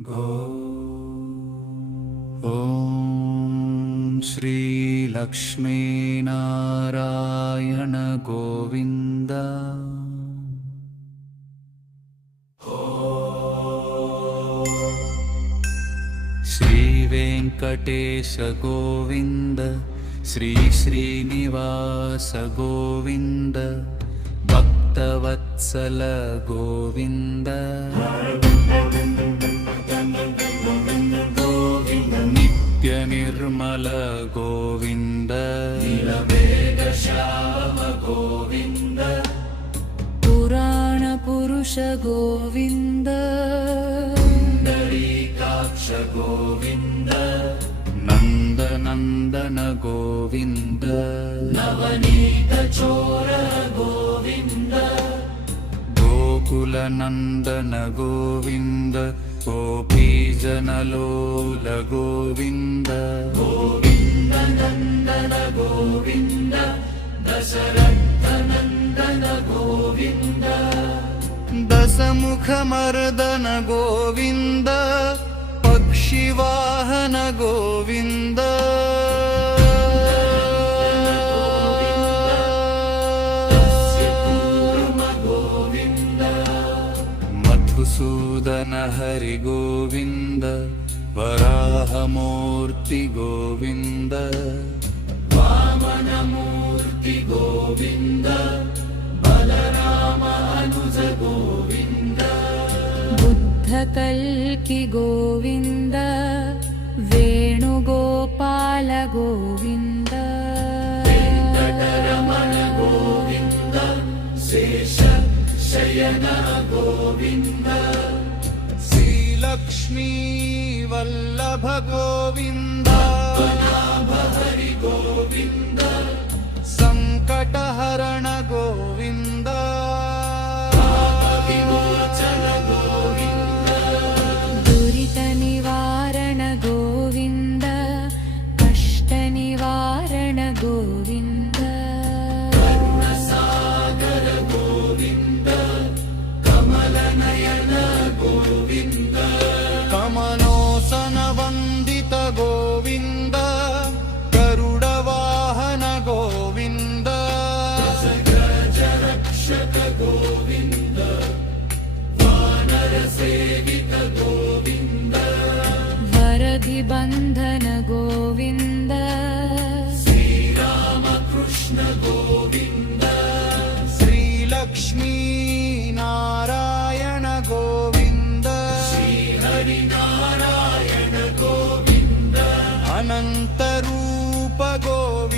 ॐ श्रीलक्ष्मीनारायण गोविन्द। श्रीवेङ्कटेश गोविन्द, श्रीश्रीनिवास गोविन्द, भक्तवत्सल गोविन्द। निर्मल गोविन्द, नीलमेघश्याम गोविन्द, पुराण पुरुष गोविन्द, पुण्डरीकाक्ष गोविन्द, नन्दनन्दन गोविन्द, नवनीत चोर गोविन्द, गोकुलनन्दन गोविन्द, गोपीजनलोल गोविन्द, गोविन्द नन्दन गोविन्द, दशरथनन्दन गोविन्द, दशमुखमर्दन गोविन्द, पक्षिवाहन गोविन्द, मधुसूदन हरि गोविन्द, वराहमूर्ति गोविन्द, वामनमूर्ति गोविन्द, बलराम अनुज गोविन्द, बुद्धकल्कि गोविन्द, वेणुगोपाल गोविन्द, वेङ्कटरमण गोविन्द, शेष शयन गोविन्द, श्रीलक्ष्मी वल्लभ गोविन्द, पद्मनाभ हरि गोविन्द, संकटहरण गोविन्द, पापविमोचन गोविन्द, दुरित निवारण गोविन्द, कष्ट निवारण गोविन्द, करुणसागर गोविन्द, कमलनयन गोविन्द, कमलोसन वन्दित गोविन्द, गरुडवाहन गोविन्द, गजरक्षक गोविन्द, वानरसेवित गोविन्द, वरदिबन्धन गोविन्द, श्रीरामकृष्ण गोविन्द, श्रीलक्ष्मी नारायण गोविन्द, श्रीहरिनारायण गोविन्द, अनन्तरूप गोविन्द।